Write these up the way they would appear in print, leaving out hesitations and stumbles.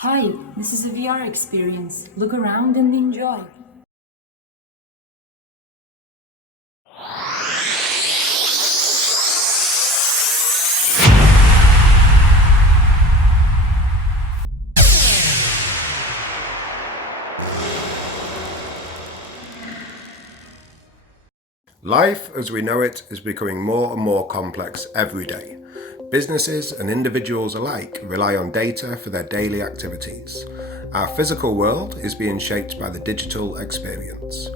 Hi, this is a VR experience. Look around and enjoy. Life as we know it is becoming more and more complex every day. Businesses and individuals alike rely on data for their daily activities. Our physical world is being shaped by the digital experience.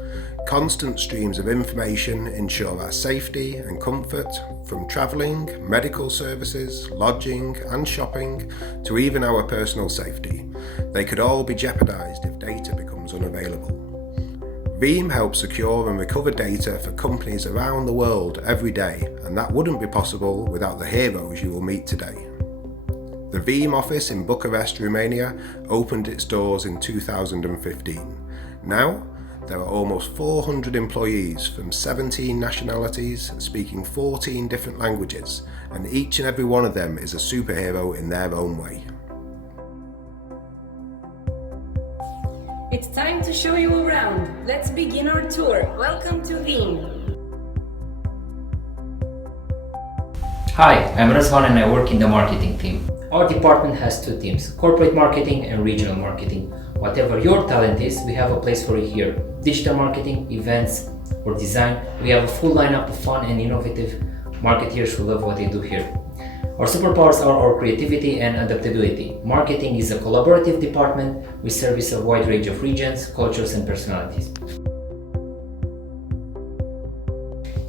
Constant streams of information ensure our safety and comfort, from travelling, medical services, lodging and shopping, to even our personal safety. They could all be jeopardised if data becomes unavailable. Veeam helps secure and recover data for companies around the world every day, and that wouldn't be possible without the heroes you will meet today. The Veeam office in Bucharest, Romania opened its doors in 2015. Now, there are almost 400 employees from 17 nationalities speaking 14 different languages, and each and every one of them is a superhero in their own way. It's time to show you around. Let's begin our tour. Welcome to Veeam. Hi, I'm Razvan and I work in the marketing team. Our department has two teams, corporate marketing and regional marketing. Whatever your talent is, we have a place for you here. Digital marketing, events, or design, we have a full lineup of fun and innovative marketeers who love what they do here. Our superpowers are our creativity and adaptability. Marketing is a collaborative department. We service a wide range of regions, cultures, and personalities.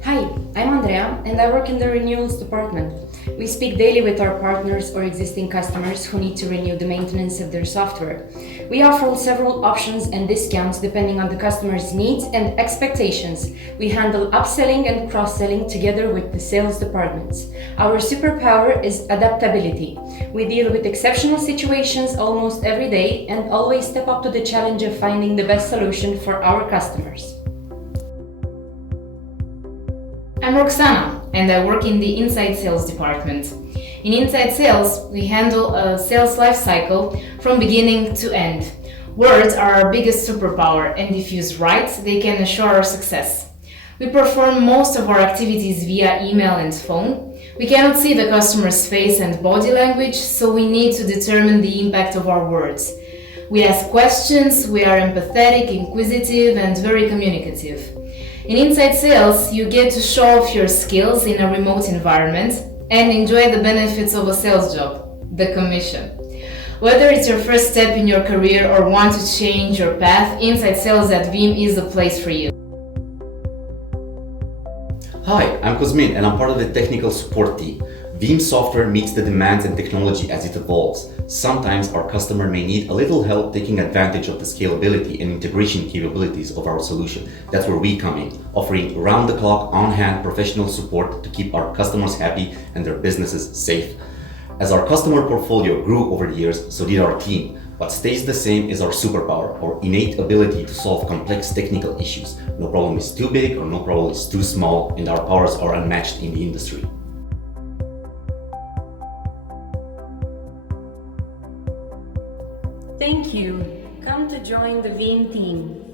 Hi, I'm Andrea and I work in the Renewals department. We speak daily with our partners or existing customers who need to renew the maintenance of their software. We offer several options and discounts depending on the customer's needs and expectations. We handle upselling and cross-selling together with the sales departments. Our superpower is adaptability. We deal with exceptional situations almost every day and always step up to the challenge of finding the best solution for our customers. I'm Roxana and I work in the inside sales department. In inside sales, we handle a sales life cycle from beginning to end. Words are our biggest superpower, and if used right, they can assure our success. We perform most of our activities via email and phone. We cannot see the customer's face and body language, so we need to determine the impact of our words. We ask questions, we are empathetic, inquisitive, and very communicative. In inside sales, you get to show off your skills in a remote environment and enjoy the benefits of a sales job, the commission. Whether it's your first step in your career or want to change your path, inside sales at Veeam is the place for you. Hi, I'm Cosmin and I'm part of the technical support team. Veeam software meets the demands and technology as it evolves. Sometimes our customer may need a little help taking advantage of the scalability and integration capabilities of our solution. That's where we come in, offering round-the-clock, on-hand professional support to keep our customers happy and their businesses safe. As our customer portfolio grew over the years, so did our team. What stays the same is our superpower, our innate ability to solve complex technical issues. No problem is too big or no problem is too small, and our powers are unmatched in the industry. Thank you. Come to join the Veeam team.